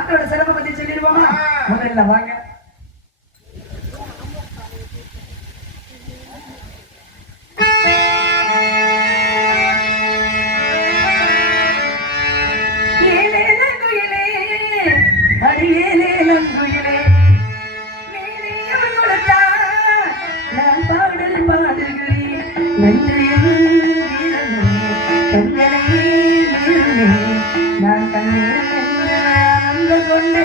நாட்டோட சிறப்பை பத்தி சொல்லிடுவோமா? முதல்ல வாங்க. நான் கண்ணீர் கொண்டு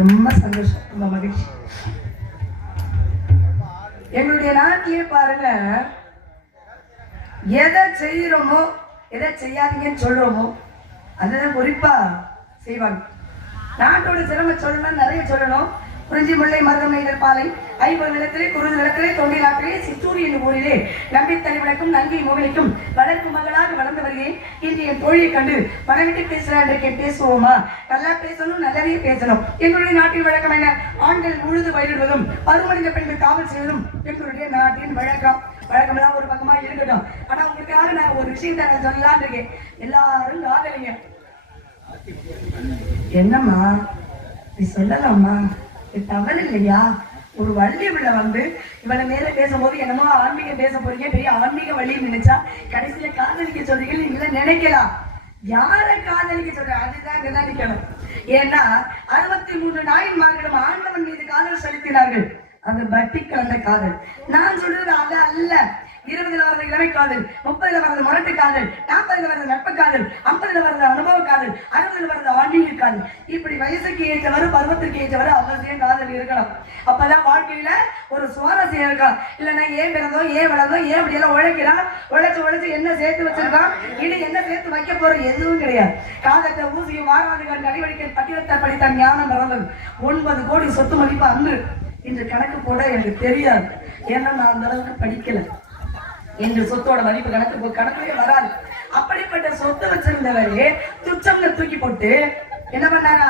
ரொம்ப சந்தோஷம், ரொம்ப மகிழ்ச்சி. எங்களுடைய நாட்டிலே பாருங்க, எதை செய்யறோமோ எதை செய்யாதீங்கன்னு சொல்றோமோ அதுதான் குறிப்பா செய்வாங்க. நாட்டோட சிரம சொல்லணும், நிறைய சொல்லணும். குறிஞ்சி முல்லை மருதமைகள் பாலை ஐம்பது நிலத்திலே குறுது நிலத்திலே தொண்டி நாட்டிலே சிற்றூர் என்னும் ஊரிலே நம்பி தலைவனுக்கும் நங்கை மோகனிக்கும் வளர்ப்பு மகளாக வளர்ந்து வருகிறேன். இன்று என் தோழியை கண்டு பணவிட்டு பேசுறேன் இருக்கேன். பேசுவோமா? நல்லா பேசணும், நல்லதே பேசணும். எங்களுடைய நாட்டின் வழக்கம் என்ன? ஆண்கள் உழுது பயிரிடுவதும் பருவமடைந்த பெண்கள் காவல் செய்வதும் எங்களுடைய நாட்டின் வழக்கம். வழக்கம்லாம் ஒரு பக்கமா இருக்கட்டும். ஆனா உங்களுக்காக நான் ஒரு விஷயத்தை நான் சொல்லலான் இருக்கேன். எல்லாரும் காதலிங்க. என்னம்மா நீ சொல்லலாமா? தவறு இல்லையா? ஒரு வள்ளி உள்ள வந்து இவளை மேல பேசும்போது என்னமோ ஆன்மீகம் பேச போறீங்க, பெரிய ஆன்மீக வழின்னு நினைச்சா கடைசியில காதலிக்க சொல்றீங்க. நீங்கள நினைக்கலாம், யார காதலிக்க சொல்ற? அதுதான் நினைக்கணும். ஏன்னா 63 நாயன்மார்களும் ஆண்டவன் மீது காதல் செலுத்தினார்கள். அது பக்தி கலந்த காதல். நான் சொல்றது அது அல்ல. 20ல் வரது இளமை காதல், 30ல் வரது முரட்டு காதல், காதல், 40 வருது நட்பு காதல், 50 வருது அனுபவ காதல், 60 வருது ஆன்மீக காதல். இப்படி வயசுக்கு ஏற்றவரு பருவத்திற்கு ஏற்றவரு அவசியம் காதல் இருக்கணும். அப்பதான் வாழ்க்கையில ஒரு சுவாரஸ்யம் இருக்கும். இல்லைன்னா ஏன் பிறந்தோம், ஏன் வளர்ந்தோம், ஏன் இப்படி எல்லாம் உழைக்கிறான், உழைச்சு என்ன சேர்த்து வச்சிருக்கான், இது என்ன சேர்த்து வைக்க போற எதுவும் கிடையாது. காதத்தை ஊசியும் வாராதுகள் நடவடிக்கை பட்டியலத்தை படித்த ஞானம் பிறந்தது. 9 கோடி சொத்து மதிப்பு அன்று. இன்று கணக்கு போட எனக்கு தெரியாது, ஏன்னா நான் அந்த அளவுக்கு படிக்கல. இன்று சொத்தோட மதிப்பு கணக்குலயே வராது. அப்படிப்பட்ட சொத்து வச்சிருந்தவரே துச்சம்னு தூக்கி போட்டு என்ன பண்ணாரா,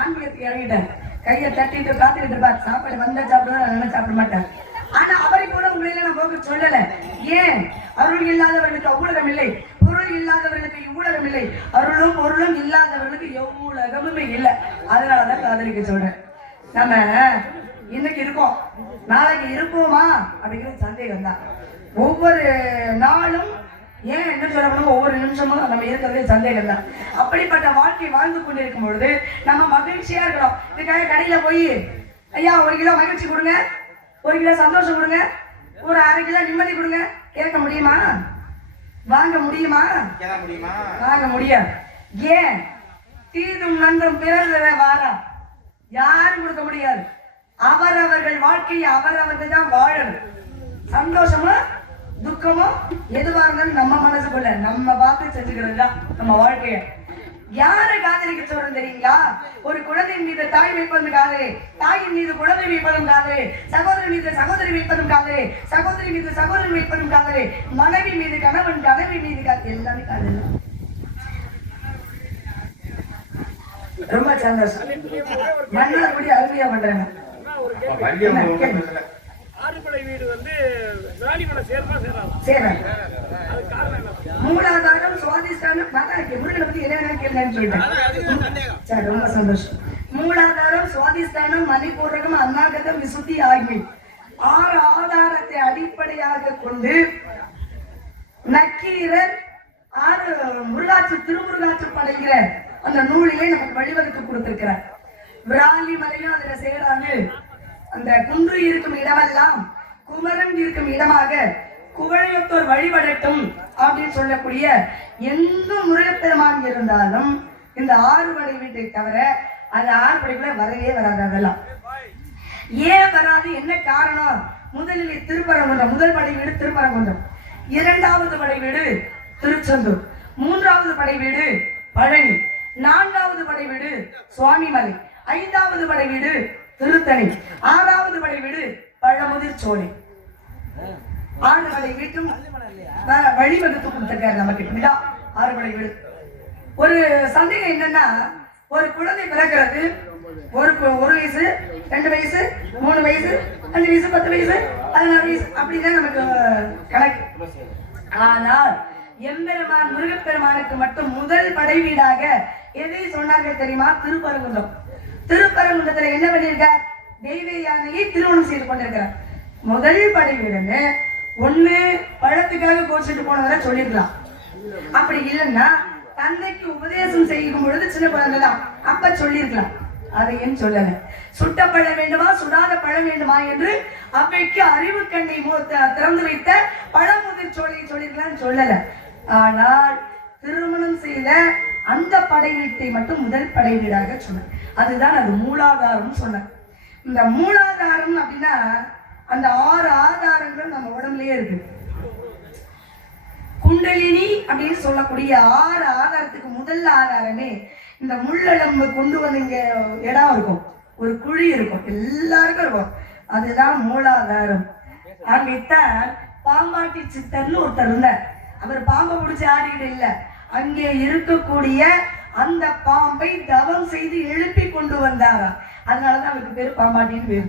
ஆன்மீகத்துக்கு இறங்கிட்டார். கையை தட்டிட்டு காத்துக்கிட்டு இருப்பார். சாப்பாடு வந்தா சாப்பிடுவார், அதனால சாப்பிட மாட்டார். ஆனா அவரை கூட உண்மையில நான் போக சொல்லல. ஏன்? அருள் இல்லாதவர்களுக்கு அவ்வுலகம் இல்லை, பொருள் இல்லாதவர்களுக்கு இவ்வுலகம் இல்லை, அருளும் பொருளும் இல்லாதவர்களுக்கு எவ்வுலகமுமே இல்லை. அதனாலதான் காதலிக்க சொல்றேன். நம்ம இன்னைக்கு இருக்கோம், நாளைக்கு இருப்போமா அப்படிங்கிற சந்தேகம் தான். ஒவ்வொரு நாளும் ஏன் என்ன சொல்லணும், ஒவ்வொரு நிமிஷமும் நம்ம இருக்கிறதே சந்தேகம் தான். அப்படிப்பட்ட வாழ்க்கை வாழ்ந்து கொண்டிருக்கும் பொழுது நம்ம மகிழ்ச்சியா இருக்கிறோம். இதுக்காக கடையில போய் ஐயா 1 கிலோ மகிழ்ச்சி கொடுங்க, 1 கிலோ சந்தோஷம் கொடுங்க, ஒரு 1/2 கிலோ நிம்மதி கொடுங்க கேட்க முடியுமா? வாங்க முடியுமா? வாங்க முடியாது. ஏன்? தீதும் நன்றும் பிறர் வாரா, யாரும் கொடுக்க முடியாது. அவரவர்கள் வாழ்க்கையை அவரவர்கள் தான் வாழணும். சந்தோஷமும் துக்கமும் எதுவா இருந்தாலும் நம்ம மனசுக்குள்ள நம்ம பார்த்து செஞ்சுக்கிறது தான் நம்ம வாழ்க்கைய. யாரை காதலிக்க சொல்றோம் தெரியுங்களா? ஒரு குழந்தையின் மீது தாய் வைப்பதும் காதலே, தாயின் மீது குழந்தை வைப்பதும் காதலே, சகோதரி மீது சகோதரி வைப்பதும் காதலே, சகோதரி மீது சகோதரி வைப்பதும் காதலே, மனைவி மீது கணவன், கணவி மீது காதல், எல்லாமே காதல். ரொம்ப சந்தோஷம். மன்னர் கூட அருமையா பண்றாங்க. மூலாதாரம் சுவாதிஷ்டானம், ரொம்ப சந்தோஷம். மூலாதாரம் சுவாதிஷ்டானம் மணிபூரகம் அநாகதம் விசுத்தி ஆகிய 6 ஆதாரத்தை அடிப்படையாக கொண்டு நக்கீரர் 6 முருகாற்று திருமுருகாற்று படைகிற அந்த நூலிலே நமக்கு வழிவகுத்து கொடுத்திருக்கிறார். விராலி மலையும் அதுல சேராது. அந்த குன்று இருக்கும் இடமெல்லாம் குமரன் இருக்கும் இடமாக குவளையத்தோர் வழிபடட்டும் அப்படின்னு சொல்லக்கூடிய எந்த முருகப்பெருமான் இருந்தாலும் இந்த 6 படை வீட்டை தவிர அந்த 6 படைக்குள்ள வரவே வராது. அதெல்லாம் ஏன் வராது, என்ன காரணம்? முதலில் திருப்பரங்குன்றம், முதல் படை வீடு திருப்பரங்குன்றம், 2வது படை வீடு திருச்செந்தூர், 3வது படை வீடு பழனி, 4வது படை வீடு சுவாமிமலை, 5வது படை வீடு திருத்தணி, 6வது படை வீடு பழமுதிர் சோலை. 6 படை வீட்டும் வழிவகுத்து கொடுத்திருக்காரு நமக்கு. 6 படை வீடு. ஒரு சந்தேகம் என்னன்னா, ஒரு குழந்தை பிறக்கிறது, ஒரு வயசு, 2 வயசு, 3 வயசு, 5 வயசு, 10 வயசு, 16 வயசு அப்படிதான் நமக்கு கணக்கு. ஆனால் எம்பெருமான் முருகப்பெருமானுக்கு மட்டும் முதல் படை வீடாக எதை சொன்னார்கள் தெரியுமா? திருப்பரங்குன்றம். திருப்பரங்குன்றத்துல என்ன பண்ணிருக்கார்? தெய்வ யானையை திருமணம் செய்து கொண்டிருக்கிறார். முதல் படை வீடுன்னு ஒண்ணு பழத்துக்காக கோச்சிட்டு போனவரை சொல்லிருக்கலாம். அப்படி இல்லைன்னா தந்தைக்கு உபதேசம் செய்யும் பொழுது சின்ன குழந்தைதான் அப்ப சொல்லியிருக்கலாம். அதையும் சொல்லல. சுட்ட பழம் வேண்டுமா சுடாத பழம் வேண்டுமா என்று அவைக்கு அறிவு கண்ணை திறந்து வைத்த பழமுதிர் சோலையை சொல்லிருக்கலாம்னு சொல்லல. ஆனால் திருமணம் செய்த அந்த படை வீட்டை மட்டும் முதல் படை வீடாக சொன்ன. அதுதான் அது மூலாதாரம் சொன்ன. இந்த மூலாதாரம் அப்படின்னா அந்த 6 ஆதாரங்கள் நம்ம உடம்புலயே இருக்கு. குண்டலினி அப்படின்னு சொல்லக்கூடிய 6 ஆதாரத்துக்கு முதல் ஆதாரமே இந்த முள்ளெலும்பு கொண்டு வந்து இங்க இடம் இருக்கும், ஒரு குழி இருக்கும், எல்லாருக்கும் இருக்கும். அதுதான் மூலாதாரம். அங்கத்தான் பாம்பாட்டி சித்தர்னு ஒருத்தர் இருந்தார். அவர் பாம்பை பிடிச்சி ஆடிக்கிட்டு இல்லை, அங்கே இருக்கக்கூடிய அந்த பாம்பை தவம் செய்து எழுப்பி கொண்டு வந்தாரா. அதனாலதான் அவருக்கு பேரு பாம்பாட்டின்னு பேரு.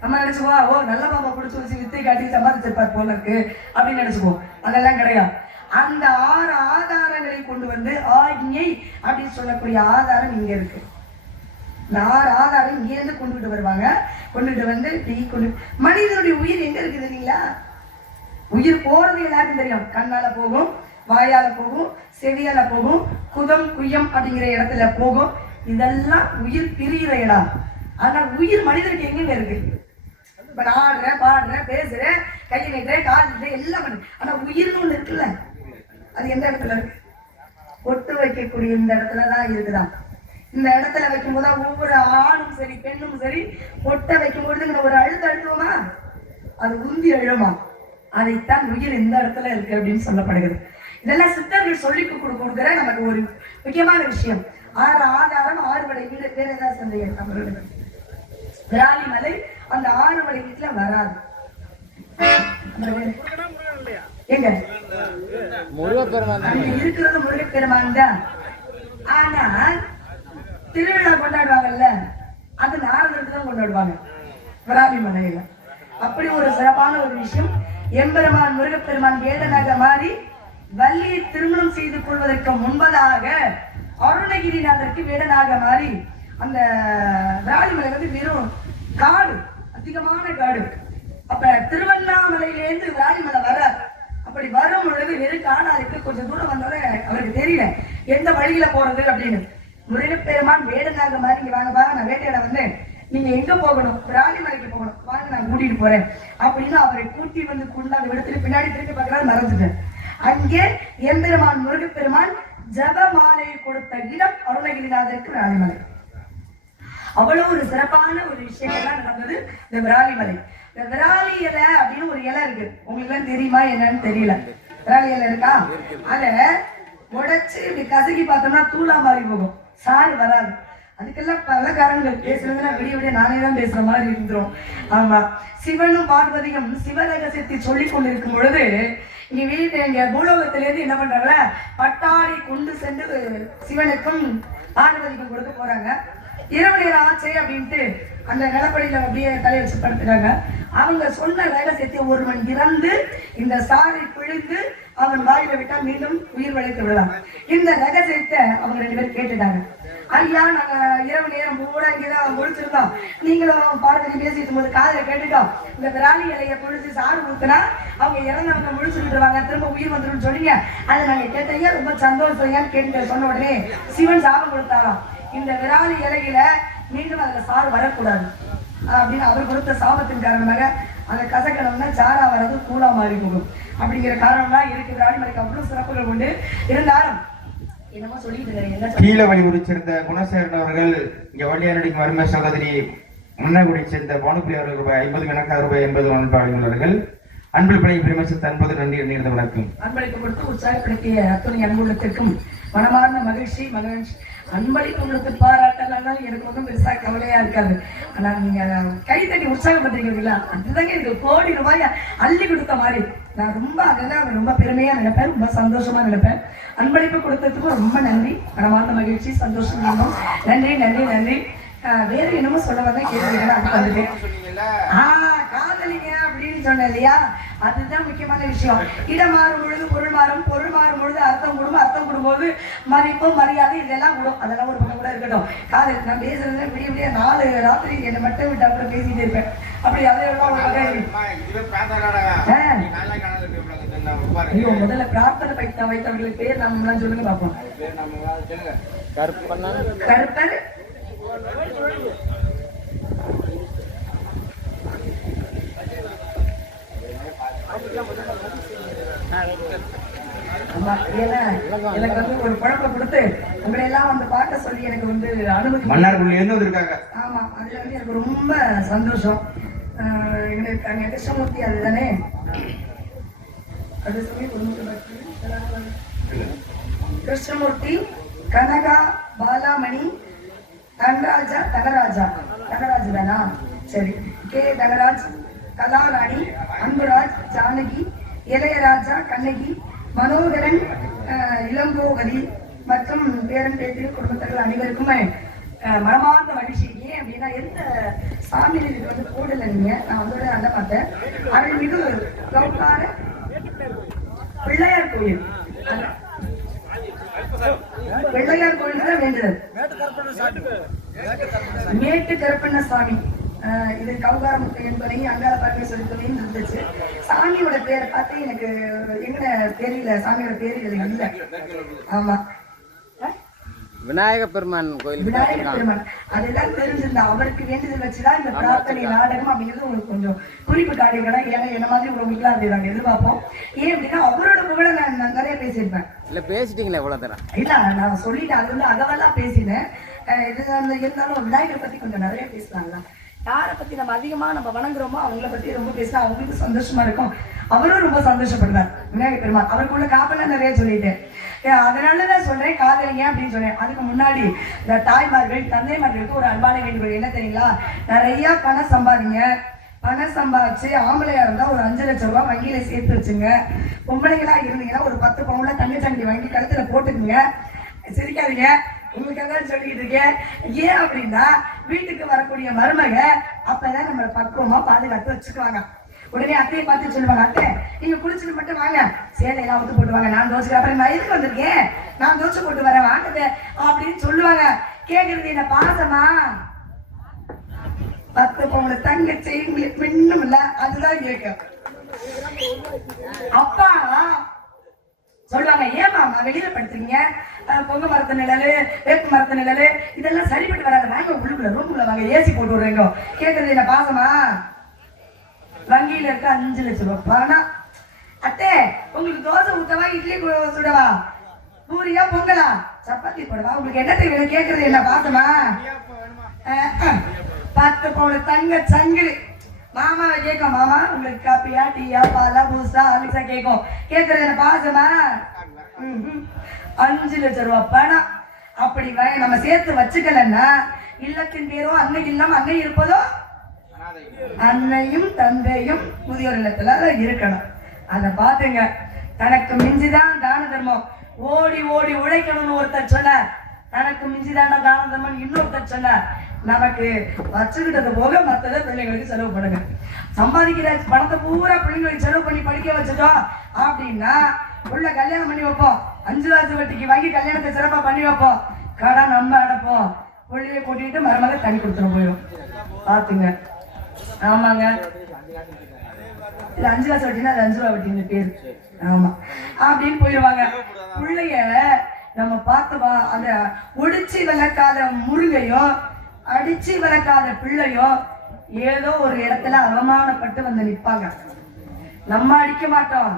நம்ம நினைச்சுக்குவோம், ஓ நல்ல பாம்பை பிடிச்சி வச்சு வித்தை காட்டி சம்பாதிச்சிருப்பார் போல இருக்கு அப்படின்னு நினைச்சுக்குவோம். அதெல்லாம் கிடையாது. அந்த 6 ஆதாரங்களை கொண்டு வந்து ஆக்ஞை அப்படின்னு சொல்லக்கூடிய ஆதாரம் இங்க இருக்கு. இந்த 6 ஆதாரம் இங்க இருந்து கொண்டுகிட்டு வருவாங்க. கொண்டுகிட்டு வந்து கொண்டு மனிதனுடைய உயிர் எங்க இருக்குது இல்லைங்களா? உயிர் போறது எல்லாருக்கும் தெரியும். கண்ணால போகும், வாயால போகும், செவியால போகும், குதம் குய்யம் அப்படிங்கிற இடத்துல போகும். இதெல்லாம் உயிர் பிரிகிற இடம். ஆனா உயிர் மனிதனுக்கு எங்க இருக்கு? இப்ப நான் ஆடுறேன், பாடுறேன், பேசுறேன், கையை நிற்கிறேன், கால் நிற்கிறேன், எல்லாம் பண்ணு. ஆனா உயிர்னு ஒண்ணு இருக்குல்ல, அது எந்த இடத்துல இருக்கு? பொட்டு வைக்கக்கூடிய இந்த இடத்துலதான் இருக்குதான். இந்த இடத்துல வைக்கும் போது ஒவ்வொரு ஆணும் சரி பெண்ணும் சரி பொட்டை வைக்கும் பொழுது ஒரு அழுத்த அழுத்துவோமா, அது உந்தி எழுமா. அதைத்தான் உயிர் இந்த இடத்துல இருக்கு அப்படின்னு சொல்லப்படுகிறது. இதெல்லாம் சித்தர்கள் சொல்லி கொடுக்கிற நமக்கு ஒரு முக்கியமான விஷயம். 6 ஆதாரம் 6 வடை வீடு. வேற ஏதாவது சந்தேகம்? விராலி மலை அந்த 6 வடை வீட்டுல வராது. எங்க இருக்கிறது முருகப்பெருமான் தான். ஆனா திருவிழா கொண்டாடுவாங்கல்ல, அது நாரதருக்கு தான் கொண்டாடுவாங்க விராலி மலையில. அப்படி ஒரு சிறப்பான ஒரு விஷயம். எம்பெருமான் முருகப்பெருமான் வேடனாக மாறி வள்ளியை திருமணம் செய்து கொள்வதற்கு முன்பதாக அருணகிரிநாதருக்கு வேடனாக மாறி அந்த விராலிமலை வெறும் காடு, அதிகமான காடு. அப்ப திருவண்ணாமலையிலேருந்து விராலிமலை வர, அப்படி வரும் பொழுது வெறும் காடா இருக்கு. கொஞ்சம் தூரம் வந்தோட அவருக்கு தெரியல எந்த வழியில போறது அப்படின்னு. முருகப்பெருமான் வேடனாக மாறி இங்க வாங்க பாருங்க, நான் வேட்டையிட வந்தேன், நீங்க எங்க போகணும்? விராலிமலைக்கு போகணும், வாங்க நான் கூட்டிட்டு போறேன் அப்படின்னு அவரை கூட்டி வந்து கொண்டாந்து விடத்துல பின்னாடி திருப்பி பார்க்கறாரு, மறந்துட்டேன். அங்கே எம்பெருமான் முருகப்பெருமான் ஜபமாலையை கொடுத்த இடம் அருணகிரிநாதருக்கு விராலிமலை. அவ்வளவு ஒரு சிறப்பான ஒரு விஷயங்கள்லாம் நடந்தது இந்த விராலிமலை. இந்த விராலி இலை அப்படின்னு ஒரு இலை இருக்கு, உங்களுக்கு எல்லாம் தெரியுமா என்னன்னு தெரியல. விராலி இலை இருக்கா? அத உடைச்சு இப்படி கசக்கி பார்த்தோம்னா தூளா மாறி போகும், சாறு வராது. அதுக்கெல்லாம் பல காரணங்கள். பேசுறதுன்னா விடிய விடிய நானே தான் பேசுற மாதிரி இருந்துரும். ஆமா, சிவனும் பார்வதியும் சிவரகசியத்தை சொல்லி கொண்டிருக்கும் பொழுது இங்க வீட்டு எங்க பூலோகத்திலேருந்து என்ன பண்றாங்க, பட்டாளி கொண்டு சென்று சிவனுக்கும் பார்வதிக்கும் கொடுக்க போறாங்க. இரவு நேரம் ஆச்சே அப்படின்ட்டு அந்த நிலப்படியில அப்படியே தலையை வச்சு படுத்துறாங்க. அவங்க சொன்ன ரகசியத்தை ஒருவன் இறந்து இந்த சாரை பிழிந்து அவன் வாயில விட்டா மீண்டும் உயிர் வளைத்து விடலாம். இந்த ரகசியத்தை அவங்க 2 பேரும் கேட்டுட்டாங்க. ஐயா, நாங்க இரவு நேரம் கூட இங்கேதான் முடிச்சிருந்தோம், நீங்களும் பார்வதி பேசிட்டு போது காதல கேட்டுட்டோம், இந்த விராலி இலைய பொழிச்சு சாறு ஊத்துனா அவங்க இறந்தவங்க முடிச்சுட்டுருவாங்க, திரும்ப உயிர் வந்துடும் சொன்னீங்க, அதை நாங்க கேட்டையா ரொம்ப சந்தோஷம் கேட்டு சொன்ன உடனே சிவன் சாபம் கொடுத்தாராம், இந்த விராலி இலையில மீண்டும் அதுல சாறு வரக்கூடாது அப்படின்னு அவர் கொடுத்த சாபத்தின் காரணமாக அந்த கசக்கணும்னா சாரா வர்றது கூலா மாறி போகும். அப்படிங்கிற காரணம்லாம் இருக்கு. விராலிமலைக்கு அவ்வளவு சிறப்புகள் உண்டு. இருந்தாலும் என்னமோ சொல்லிட்டு இருக்காங்க. கீழவழி ஊரை சேர்ந்த குணசேகரன் அவர்கள் இங்க வள்ளியாரடிக்கு மரும சகோதரி முன்னகுடி சேர்ந்த பானுப்பிள்ளை அவர்கள் ரூபாய் 50 கணக்காக ரூபாய் 80 வழங்குகிறார்கள். அன்பு படை பிரமேச தன்பது நன்றி நீர்ந்த வணக்கம். அன்பளிப்பு கொடுத்து உற்சாகப்படுத்திய அத்துணை அன்புள்ளத்திற்கும் மனமார்ந்த மகிழ்ச்சி. அன்பளிப்பு உங்களுக்கு பாராட்டலாம் எனக்கு ஒன்றும் பெருசா கவலையா இருக்காது. ஆனா நீங்க கை தட்டி உற்சாகப்படுறீங்களா, அதுதாங்க எனக்கு கோடி ரூபாய் அள்ளி கொடுத்த மாதிரி. நான் ரொம்ப அதெல்லாம் ரொம்ப பெருமையா நினைப்பேன், ரொம்ப சந்தோஷமா நினைப்பேன். அன்பளிப்பு கொடுத்ததுக்கும் ரொம்ப நன்றி, மனமார்ந்த மகிழ்ச்சி, சந்தோஷம். நன்றி நன்றி நன்றி. வேற என்னமோ சொல்ல வந்தா கேட்குறீங்களா, அது வந்துட்டேன். காதலிங்க அப்படின்னு சொன்னேன் இல்லையா, அதுதான் முக்கியமான விஷயம். இடம் மாறும் பொழுது பொருள் மாறும், பொருள் மாறும் பொழுது அர்த்தம் கூடும், அர்த்தம் கூடும்போது மதிப்பு மரியாதை இதெல்லாம் கூடும். அதெல்லாம் ஒரு பக்கம் கூட இருக்கட்டும். காதல் நான் பேசுறது விடிய விடிய 4 ராத்திரி என்னை மட்டும் விட்டா கூட பேசிட்டு இருப்பேன். அப்படி அதெல்லாம் ஐயோ, முதல்ல பிரார்த்தனை வைத்தவர்களுக்கு பேர் நம்மளாம் சொல்லுங்க பார்ப்போம். கருப்பர் எனக்கு வந்து ஒரு குழப்பம் கொடுத்து உங்களை எல்லாம் வந்து பார்க்க சொல்லி எனக்கு வந்து அனுமதி வந்திருக்காங்க. ஆமா, அதுல வந்து எனக்கு ரொம்ப சந்தோஷம். எங்களுக்கு அங்க கிருஷ்ணமூர்த்தி அதுதானே, அது கிருஷ்ணமூர்த்தி, கனகா, பாலாமணி, தகராஜா தானா? சரி, கே தகராஜ், கலாராணி, அன்புராஜ், ஜானகி, இளையராஜா, கண்ணகி, மனோகரன், இளங்கோவதி மற்றும் பேரன் பேத்திரி குடும்பத்தர்கள் அனைவருக்குமே மனமார்ந்த மகிழ்ச்சி. ஏன் அப்படின்னா எந்த சாமி இதுக்கு வந்து போடல, நீங்க நான் வந்து அந்த பார்த்தேன். அருள்மிகு கௌகார பிள்ளையார் கோயில், பிள்ளையார் கோயில் தான் வேண்டுதல். மேட்டு கருப்பண்ணசாமி, இது கௌகாரமுத்து என்பதை அங்காள பரமேஸ்வரி துணைன்னு இருந்துச்சு. சாமியோட பேரை பார்த்து எனக்கு எங்க தெரியல, சாமியோட பேரு இது இல்லை. ஆமா, விநாயக பெருமான் கோயிலுக்கு விநாயகர் பெருமான் அதெல்லாம் தெரிஞ்சிருந்தா அவருக்கு வேண்டுதல் வச்சுதான் இந்த பிரார்த்தனை நாடகம் அப்படிங்கிறது உங்களுக்கு கொஞ்சம் குறிப்பு காட்டியிருக்கேன். ஏன்னா என்ன மாதிரி உள்ளவங்களுக்குலாம் அதை நாங்கள் எதிர்பார்ப்போம். ஏன் அப்படின்னா அவரோட புகழ நான் நிறைய பேசியிருப்பேன். இல்ல பேசிட்டீங்களா இவ்வளவு தரம்? இல்ல நான் சொல்லிட்டேன், அது வந்து அதெல்லாம் பேசினேன். இது அந்த இருந்தாலும் விநாயகரை பத்தி கொஞ்சம் நிறைய பேசலாம்ல. யாரை பத்தி நம்ம அதிகமா நம்ம வணங்குறோமோ அவங்கள பத்தி ரொம்ப பேசினா அவங்களுக்கு சந்தோஷமா இருக்கும், அவரும் ரொம்ப சந்தோஷப்படுறார். விநாயகர் பெருமாள் அவருக்குள்ள காப்பெல்லாம் நிறைய சொல்லிட்டேன். அதனாலதான் சொல்றேன் காதலிங்க அப்படின்னு சொன்னேன். அதுக்கு முன்னாடி இந்த தாய்மார்கள் தந்தைமார்களுக்கு ஒரு அன்பான வேண்டுகோள் என்ன தெரியுங்களா? நிறைய பணம் சம்பாதிங்க. பணம் சம்பாதிச்சு ஆம்பளையா இருந்தா ஒரு 5 லட்சம் ரூபாய் வங்கியில சேர்த்து வச்சுங்க. பொம்பளைங்களா இருந்தீங்கன்னா ஒரு 10 பவுன்ல தங்கச்சாங்கி வாங்கி கழுத்துல போட்டுக்குங்க. சிரிக்காதீங்க, உங்களுக்காக தான் சொல்லிட்டு இருக்கேன். ஏன் அப்படின்னா வீட்டுக்கு வரக்கூடிய மருமக அப்பதான் நம்மளை பக்குவமா பாதுகாத்து வச்சுக்குவாங்க. உடனே அத்தையை பார்த்து சொல்லுவாங்க, அத்தை நீங்க குளிச்சுட்டு மட்டும் வாங்க, சேலையெல்லாம் ஊத்து போட்டு வாங்க, நான் தோச்சுக்கிறேன். அப்புறம் நான் எதுக்கு வந்திருக்கேன், நான் தோச்சு போட்டு வரேன் வாங்குது அப்படின்னு சொல்லுவாங்க. கேட்கறது என்ன பாசமா? 10 பவுன் தங்கச்சி மின்னும் இல்ல, அதுதான் கேட்கும். அப்பா சொல்லுவாங்க, ஏமாமா வெளியில படுத்துறீங்க, பொங்க மரத்து நிழலு வேப்பு மரத்து நிழலு இதெல்லாம் சரிப்பட்டு வராது, வாங்க உள்ளுக்குள்ள ரூமுக்குள்ள வாங்க ஏசி போட்டு விடுறீங்க. கேட்கறது என்ன பாசமா? வங்கியில இருக்க 5 லட்சம் ரூபாய் பணம். அத்தை உங்களுக்கு தோசை ஊத்தவா, இட்லி சுடவா, பூரியா பொங்கலா, சப்பாத்தி போடவா, உங்களுக்கு என்ன தெரியும்? கேட்கறது என்ன பாசமா? 10 பவுன் தங்க சங்கிலி. மாமாவை கேட்கும், மாமா உங்களுக்கு காப்பியா டீயா பாலா பூசா அலிசா கேட்கும். கேட்கறது என்ன பாசமா? 5 லட்சம் ரூபாய் பணம். அப்படி நம்ம சேர்த்து வச்சுக்கலன்னா இல்லத்தின் பேரோ அன்னை இல்லாம அன்னை இருப்பதோ அன்னையும் தந்தையும் முதியோர் இல்லத்துல இருக்கணும். அதை பாத்துங்க. தனக்கு மிஞ்சிதான் தான தர்மம், ஓடி ஓடி உழைக்கணும்னு ஒருத்தர் சொன்னார். தனக்கு மிஞ்சிதான தான தர்மம் இன்னொருத்தர் சொன்னார். நமக்கு வச்சுக்கிட்டது போக மற்றதை பிள்ளைங்களுக்கு செலவு பண்ணுங்க. சம்பாதிக்கிற பணத்தை பூரா பிள்ளைங்களுக்கு செலவு பண்ணி படிக்க வச்சுட்டோம் அப்படின்னா உள்ள கல்யாணம் பண்ணி வைப்போம், 5 லட்ச வட்டிக்கு வாங்கி கல்யாணத்தை சிறப்பா பண்ணி வைப்போம், கடன் நம்ம அடைப்போம், பிள்ளைய கூட்டிட்டு மருமக தண்ணி கொடுத்துட போயிடும். பாத்துங்க. ஆமாங்க, இல்ல 5 லட்சம் வட்டினா அது 5 ரூபா வட்டின்னு பேரு. ஆமா அப்படின்னு போயிடுவாங்க. பிள்ளைய நம்ம பார்த்தவா அந்த ஒடிச்சு விளக்காத முருங்கையும் அடிச்சு விளக்காத பிள்ளையும் ஏதோ ஒரு இடத்துல அவமானப்பட்டு வந்து நிற்பாங்க. நம்ம அடிக்க மாட்டோம்,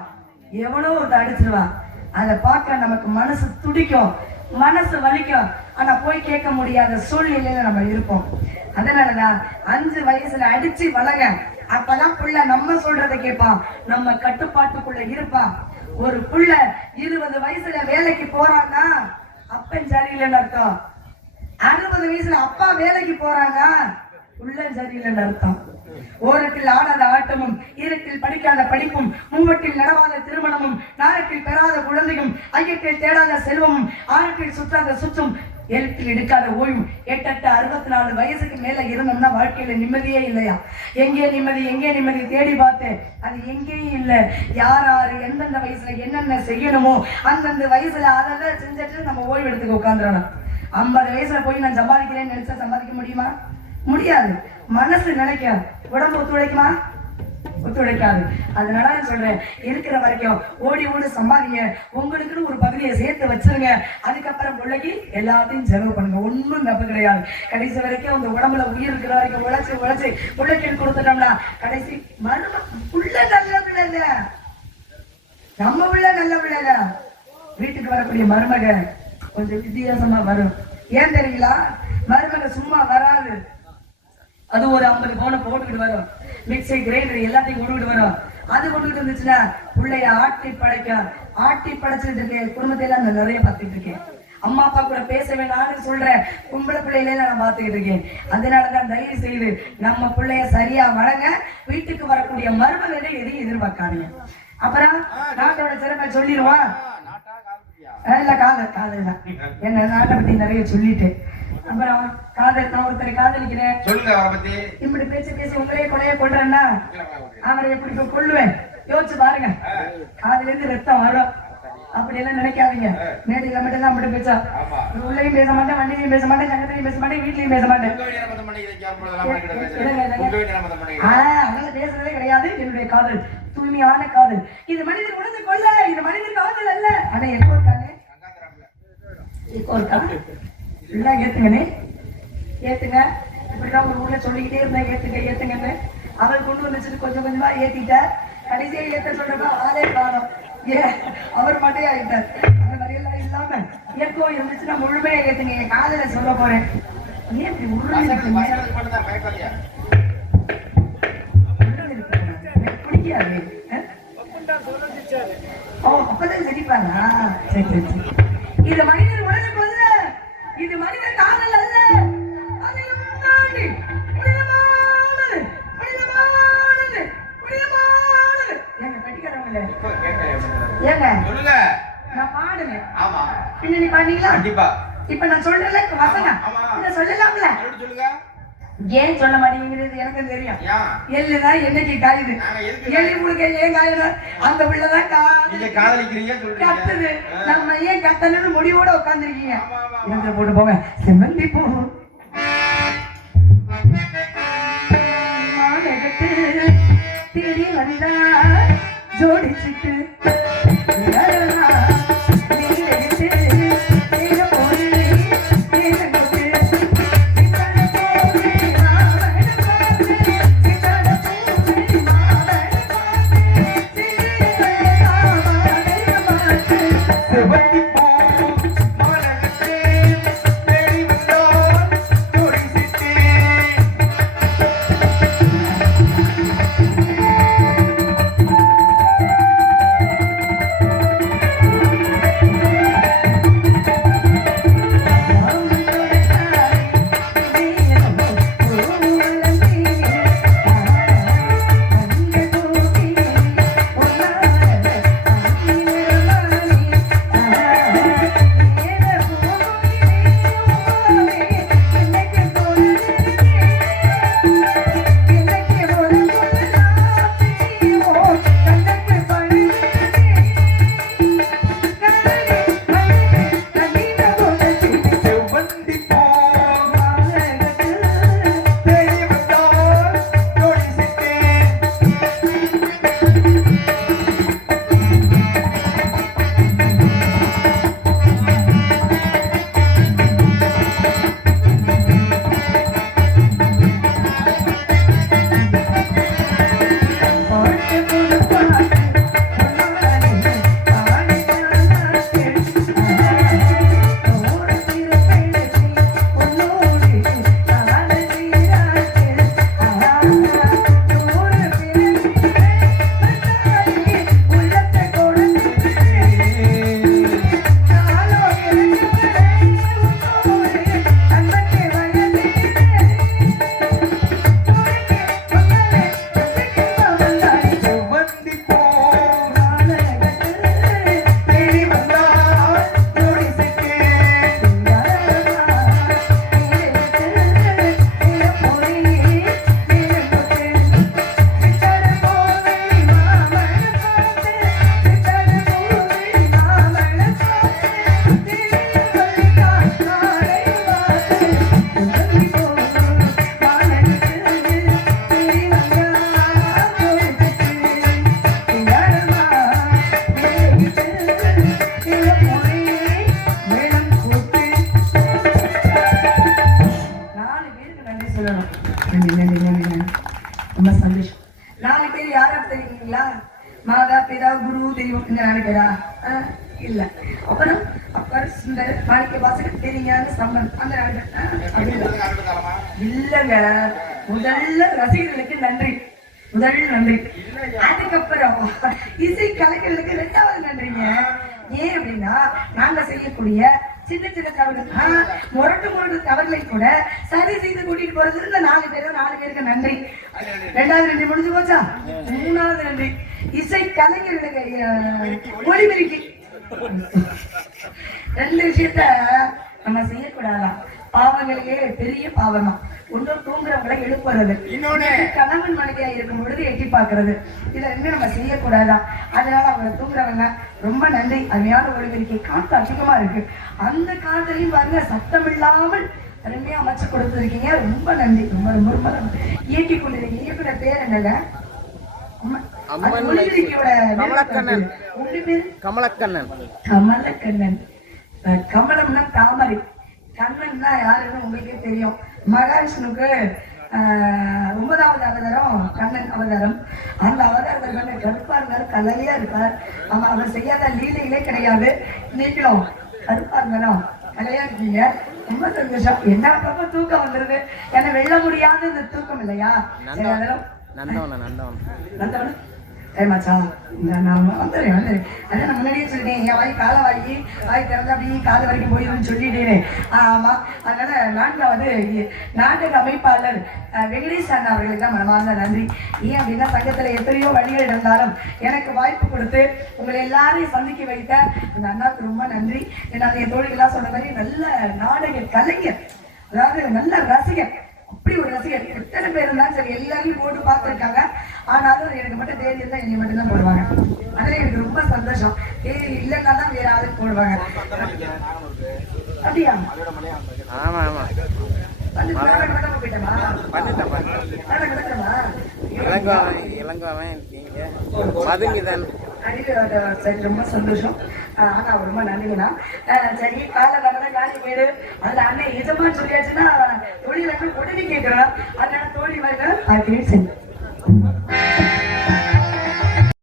எவனோ ஒரு அடிச்சிருவான். அதை பார்க்க நமக்கு மனசு துடிக்கும், மனசு வலிக்கும். ஆனா போய் கேட்க முடியாத சூழ்நிலையில நம்ம இருப்போம். அதனாலதான் 5 வயசுல அடிச்சு வளங்க. அப்பதான் புள்ள நம்ம சொல்றதை கேட்பான், நம்ம கட்டுப்பாட்டுக்குள்ள இருப்பான். ஒரு புள்ள 20 வயசுல வேலைக்கு போறான்னா அப்பன் சரியில்லைன்னு அர்த்தம். 60 வயசுல அப்பா வேலைக்கு போறாங்க உள்ள சரியில்லைன்னு அர்த்தம். ஓரத்தில் ஆடாத ஆட்டமும், ஈரத்தில் படிக்காத படிப்பும், மூவட்டில் நடவாத திருமணமும், நாளத்தில் பெறாத குழந்தையும், ஐயத்தில் தேடாத செல்வமும், ஆழத்தில் சுற்றாத சுற்றும், எழுத்தில் எடுக்காத ஓய்வும், 64 வயசுக்கு மேல இருந்தோம்னா வாழ்க்கையில நிம்மதியே இல்லையா? எங்கே நிம்மதி எங்கே நிம்மதி தேடி பார்த்தேன், அது எங்கேயும் இல்லை. யார் எந்தெந்த வயசுல என்னென்ன செய்யணுமோ அந்தந்த வயசுல அதை செஞ்சுட்டு நம்ம ஓய்வு எடுத்துக்க உட்காந்துடணும். 50 வயசுல போய் நான் சம்பாதிக்கிறேன்னு நினைச்சா சம்பாதிக்க முடியுமா? முடியாது. மனசு நினைக்க, உடம்பு ஒத்துழைக்குமா? ஒத்துழைக்காது. அதனால நான் சொல்றேன், இருக்கிற வரைக்கும் ஓடி ஓடி சம்பாதிங்க. உங்களுக்குன்னு ஒரு பகுதியை சேர்த்து வச்சிருங்க. அதுக்கப்புறம் பிள்ளைக்கு எல்லாத்தையும் செலவு பண்ணுங்க. ஒன்றும் தப்பு கிடையாது. கடைசி வரைக்கும் அந்த உடம்புல உயிர் இருக்கிற வரைக்கும் உழைச்சி உழைச்சி பிள்ளைக்கு கொடுத்துட்டோம்னா கடைசி உள்ள நல்ல பிள்ளை இல்ல, நம்ம உள்ள நல்ல பிள்ளை இல்ல. வீட்டுக்கு வரக்கூடிய மருமக கொஞ்சம் வித்தியாசமா வரும். ஏன் தெரியுங்களா? மருமக சும்மா வராது. அது ஒரு 50 பவுனை போட்டுக்கிட்டு வரும், மிக்சி கிரைண்டர் எல்லாத்தையும் கொண்டுகிட்டு வரும். அது கொண்டுகிட்டு வந்துச்சுன்னா பிள்ளைய ஆட்டி படைச்சிட்டு இருக்கேன். குடும்பத்தையெல்லாம் நான் நிறைய பார்த்துட்டு இருக்கேன். அம்மா அப்பா கூட பேச வேணாம்னு சொல்றேன், பொம்பளை பிள்ளையில நான் பார்த்துக்கிட்டு இருக்கேன். அதனாலதான் தயவு செய்து நம்ம பிள்ளைய சரியா வளங்க. வீட்டுக்கு வரக்கூடிய மருமகளை எதையும் எதிர்பார்க்காதீங்க. அப்புறம் நாட்டோட சிறப்பை சொல்லிடுவான். இல்ல காதல் தான். என்ன நாட்டை பத்தி நிறைய சொல்லிட்டேன். அப்புறம் காதல், நான் ஒருத்தரை காதலிக்கிறேன் இப்படி பேசி பேசி உங்களே கொலைய கொள்றேன்னா அவரை எப்படி கொள்ளுவேன் யோசிச்சு பாருங்க. காதுல இருந்து ரத்தம் வரும். அப்படி எல்லாம் நினைக்காதீங்க. மேடையில மட்டும் தான் அப்படி பேசா, உள்ளேயும் பேச மாட்டேன், வண்டியிலையும் பேச மாட்டேன், சங்கத்திலையும் பேச மாட்டேன், வீட்லயும் பேச மாட்டேன். அதெல்லாம் பேசுறதே கிடையாது. என்னுடைய காதல் தூய்மையான காதல். இது மனிதன் உணர்ந்து கொள்ள, இது மனிதன் காதல் அல்ல. ஆனா எப்போ இருக்காங்க, இப்போ இருக்கா எல்லாம் ஏத்துங்கண்ணே, ஏத்துங்க. இப்படிதான் ஒரு ஊர்ல சொல்லிக்கிட்டே இருந்தேன், ஏத்துங்க ஏத்துங்கன்னு. அவர் கொண்டு வந்துச்சு கொஞ்சம் கொஞ்சமா ஏத்திட்டார். கடைசியா ஏத்த சொல்றப்ப ஆளே காணோம். ஏன் அவர் மட்டும் ஆயிட்டார். அந்த மாதிரி எல்லாம் இல்லாம ஏற்கோ இருந்துச்சுன்னா முழுமையா ஏத்துங்க. என் காதல சொல்ல போறேன். ஏன் இப்படி உருளி பிடிக்காது. ஓ அப்பதான் சிரிப்பாரா? சரி சரி சரி. இது மனிதர் உடலுக்கு அல்ல, இது மனிதர் காதல் அல்ல. அதிலும் தாண்டி புனிதமானது, புனிதமானது, புனிதமானது. ஏங்க கட்டிக்கிறவங்களே, ஏங்க சொல்லுங்க. நான் பாடுவேன். ஆமா. பின்ன நீ பாடுவீங்களா? கண்டிப்பா. இப்ப நான் சொல்றேன்ல வசனம், இத சொல்லலாம்ல? சொல்லுங்க. ஏன் சொல்ல மாட்டேங்கிறது எனக்கு தெரியும். ஏன்? எள்ளுதான் என்னைக்கு காயுது. எள்ளி முழுக்க ஏன் காயுது? அந்த பிள்ளைதான் காதலிக்கிறீங்க சொல்றீங்க. கத்துது. நம்ம ஏன் கத்தணும்னு முடிவோட உட்கார்ந்துருக்கீங்க. இருந்து போட்டு போங்க. செம்மந்தி பூ மாலைகட்டு தேடி வந்தா ஜோடிச்சுட்டு ரொம்ப சந்தோஷம். 4 பேர் யாரும் தெரியுங்களா? மாதா பிதா குரு தெய்வம் இந்த 4 பேரா? இல்ல. அப்புறம் இந்த மாணிக்க வாசகர் தெரியாத சம்பந்தம் அந்த 4 பேர் இல்லங்க. முதல்ல ரசிகர்களுக்கு நன்றி, முதல் நன்றி. அதுக்கப்புறம் இசை கலைஞர்களுக்கு 2வது நன்றிங்க. ஏன் அப்படின்னா நாங்க செய்யக்கூடிய சின்ன சின்ன தவறுகள், முரட்டு தவறுகளை கூட சரி செய்து கூட்டிட்டு போறது இந்த 4 பேருக்கு நன்றி. 2வது நன்றி முடிஞ்சு போச்சா? 3வது நன்றி இசை கலைஞர்களுக்கு ஒளிபெருக்கி. 2 விஷயத்த நம்ம செய்யக்கூடாதா? பாவங்களிலே பெரிய பாவமா ஒன்று தூங்குறவங்களை எழுப்புறது, இன்னொன்னு கணவன் மனைவியா இருக்கும் பொழுது எட்டி பார்க்கறது. இதை 2 நம்ம செய்யக்கூடாதான். அதனால அவங்களை தூங்குறவங்க ரொம்ப நன்றி. அருமையான ஒளிபெருக்கி. காற்று அதிகமா இருக்கு. அந்த காதலையும் பாருங்க சத்தம் இல்லாமல் அருமையா அமைச்சு கொடுத்துருக்கீங்க. ரொம்ப நன்றி. ரொம்ப ரொம்ப ரொம்ப இயக்கி கொண்டிருக்கீங்க. இயக்குற பேர் என்னங்க? கமலக்கண்ணன். கமலக்கண்ணன். கமலக்கண்ணன். கமலம்னா தாமரை, கண்ணன்னா யாருன்னு உங்களுக்கே தெரியும். மகாவிஷ்ணுக்கு 9வது அவதாரம் கண்ணன் அவதாரம். அந்த அவதாரத்தில் கண்ணன் கருப்பா இருந்தாரு, கலையா இருப்பார். ஆமா, அவர் செய்யாத லீலைகளே கிடையாது. நீங்களும் கருப்பா இருந்தாலும் கலையா இருக்கீங்க. ரொம்ப சந்தோஷம். என்ன பக்கம் தூக்கம் வந்துருது. ஏன்னா வெல்ல முடியாத இந்த தூக்கம் இல்லையா? நந்தவனம் மச்சா, நான் வந்துடுறேன். அதான் நான் முன்னாடியே சொல்லிட்டேன், என் வாய் காலை வாய் திறந்து அப்படியே காது வரைக்கும் போயிடும்னு சொல்லிட்டேன். ஆமாம், அதனால 4வது நாடக அமைப்பாளர் வெங்கடேஷ் அண்ணா அவர்களுக்கு தான் மனமார்ந்த நன்றி. ஏன் அப்படின்னா சங்கத்தில் எத்தனையோ வழிகள் இருந்தாலும் எனக்கு வாய்ப்பு கொடுத்து உங்களை எல்லாரையும் சந்திக்க வைத்த அந்த அண்ணாவுக்கு ரொம்ப நன்றி. ஏன்னா என் தோழிகள்லாம் சொன்ன மாதிரி நல்ல நாடக கலைஞர், அதாவது நல்ல ரசிகர். அப்படி ஒரு ரசிகர் எத்தனை பேர் இருந்தாலும் சரி எல்லாரையும் போட்டு பார்த்துருக்காங்க. ஆனாலும் எனக்கு மட்டும் தேதி இருந்தால் என்னை மட்டும் தான் போடுவாங்க. அதனால எனக்கு ரொம்ப சந்தோஷம். இல்லைன்னா தான் வேற ஆளுக்கு போடுவாங்க. அப்படியா? ஆமா ஆமா போயிட்டமா இளங்கோவன் நீங்க பதுங்கிதான். சரி, ரொம்ப சந்தோஷம். ஆனா ரொம்ப நன்றிங்கண்ணா. சரி, காலை வரதான் காலி பேரு அதுல அண்ணன் எஜமான்னு சொல்லியாச்சுன்னா தொழில உடனே கேட்கிறோம். அதனால தோழி வாங்க சரி